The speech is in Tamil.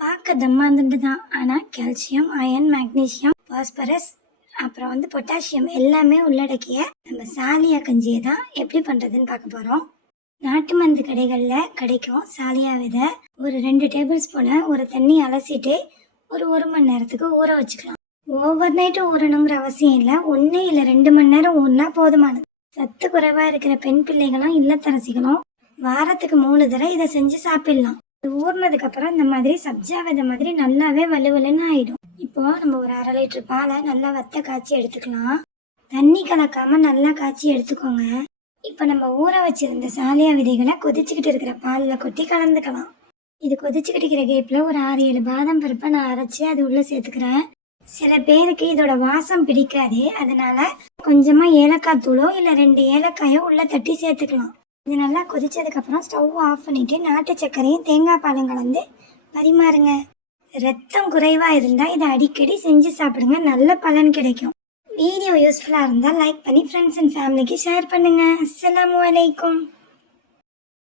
பார்க்க தம்மாந்துண்டு தான். ஆனால் கால்சியம், அயன், மேக்னீசியம், பாஸ்பரஸ் அப்புறம் பொட்டாசியம் எல்லாமே உள்ளடக்கிய நம்ம சாலியா கஞ்சியை தான் எப்படி பண்ணுறதுன்னு பார்க்க போகிறோம். நாட்டு மருந்து கடைகளில் கிடைக்கும் சாலியா விதை. ஒரு 2 டேபிள் ஸ்பூனை ஒரு தண்ணி அலசிட்டு ஒரு மணி நேரத்துக்கு ஊற வச்சுக்கலாம். ஓவர் நைட்டு ஊறணுங்கிற அவசியம் இல்லை. 1 இல்லை 2 மணி நேரம் ஊறினா போதுமானது. சத்து குறைவாக இருக்கிற பெண் பிள்ளைகளும் இல்லத்தரசிகளும் வாரத்துக்கு 3 தடவை இதை செஞ்சு சாப்பிடலாம். இது ஊறினதுக்கு அப்புறம் இந்த மாதிரி சப்ஜா விதை மாதிரி நல்லாவே வலுவலுன்னு ஆயிடும். இப்போ நம்ம ஒரு 1/2 லிட்டர் பாலை நல்லா வத்த காய்ச்சி எடுத்துக்கலாம். தண்ணி கலக்காம நல்லா காய்ச்சி எடுத்துக்கோங்க. இப்போ நம்ம ஊற வச்சிருந்த சாலியா விதைகளை கொதிச்சுக்கிட்டு இருக்கிற பாலில் கொட்டி கலந்துக்கலாம். இது கொதிச்சுக்கிட்டு இருக்கிற கேப்பில் ஒரு 6-7 பாதாம் பருப்பை நான் அரைச்சி அது உள்ளே சேர்த்துக்கிறேன். சில பேருக்கு இதோட வாசம் பிடிக்காது, அதனால கொஞ்சமாக ஏலக்காய் தூளோ இல்லை 2 ஏலக்காயோ உள்ளே தட்டி சேர்த்துக்கலாம். இது நல்லா கொதிச்சதுக்கப்புறம் ஸ்டவ் ஆஃப் பண்ணிவிட்டு நாட்டு சர்க்கரையும் தேங்காய் பாலும் கலந்து பரிமாறுங்க. ரத்தம் குறைவாக இருந்தால் இதை அடிக்கடி செஞ்சு சாப்பிடுங்க, நல்ல பலன் கிடைக்கும். வீடியோ யூஸ்ஃபுல்லாக இருந்தால் லைக் பண்ணி ஃப்ரெண்ட்ஸ் அண்ட் ஃபேமிலிக்கு ஷேர் பண்ணுங்கள். அஸ்ஸலாமு அலைக்கும்.